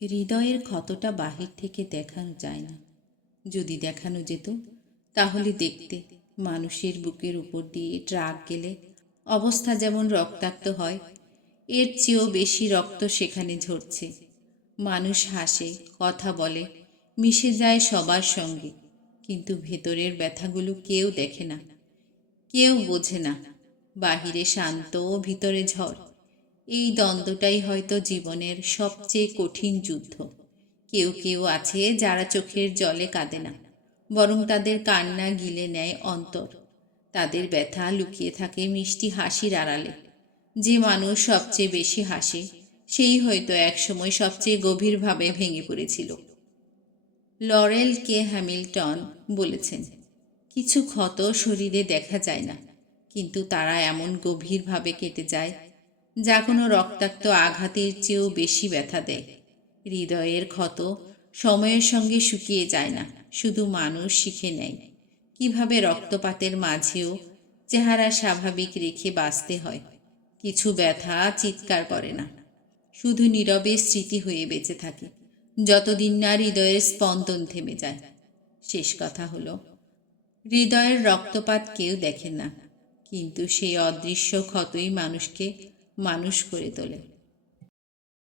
হৃদয়ের ক্ষতটা বাহির থেকে দেখানো যায় না। যদি দেখানো যেত তাহলে দেখতে মানুষের বুকের উপর দিয়ে ট্রাক গেলে অবস্থা যেমন রক্তাক্ত হয়, এর চেয়েও বেশি রক্ত সেখানে ঝরছে। মানুষ হাসে, কথা বলে, মিশে যায় সবার সঙ্গে, কিন্তু ভেতরের ব্যথাগুলো কেউ দেখে না, কেউ বোঝে না। বাহিরে শান্ত, ভিতরে ঝড়। এই দ্বন্দ্বটাই হয়তো জীবনের সবচেয়ে কঠিন যুদ্ধ। কেউ কেউ আছে যারা চোখের জলে কাঁদে না, বরং তাদের কান্না গিলে নেয় অন্তর। তাদের ব্যথা লুকিয়ে থাকে মিষ্টি হাসির আড়ালে। যে মানুষ সবচেয়ে বেশি হাসে, সেই হয়তো একসময় সবচেয়ে গভীরভাবে ভেঙে পড়েছিল। লরেল কে হ্যামিল্টন বলেছেন, কিছু ক্ষত শরীরে দেখা যায় না, কিন্তু তারা এমন গভীরভাবে কেটে যায় যা কোনো রক্তাক্ত আঘাতের চেয়েও বেশি ব্যথা দেয়। হৃদয়ের ক্ষত সময়ের সঙ্গে শুকিয়ে যায় না, শুধু মানুষ শিখে নেয় কিভাবে রক্তপাতের মাঝেও চেহারা স্বাভাবিক রেখে বাঁচতে হয়। কিছু ব্যথা চিৎকার করে না, শুধু নীরবে স্মৃতি হয়ে বেঁচে থাকে, যতদিন না হৃদয়ের স্পন্দন থেমে যায়। শেষ কথা হলো, হৃদয়ের রক্তপাত কেউ দেখে না, কিন্তু সেই অদৃশ্য ক্ষতই মানুষকে মানুষ করে তোলে।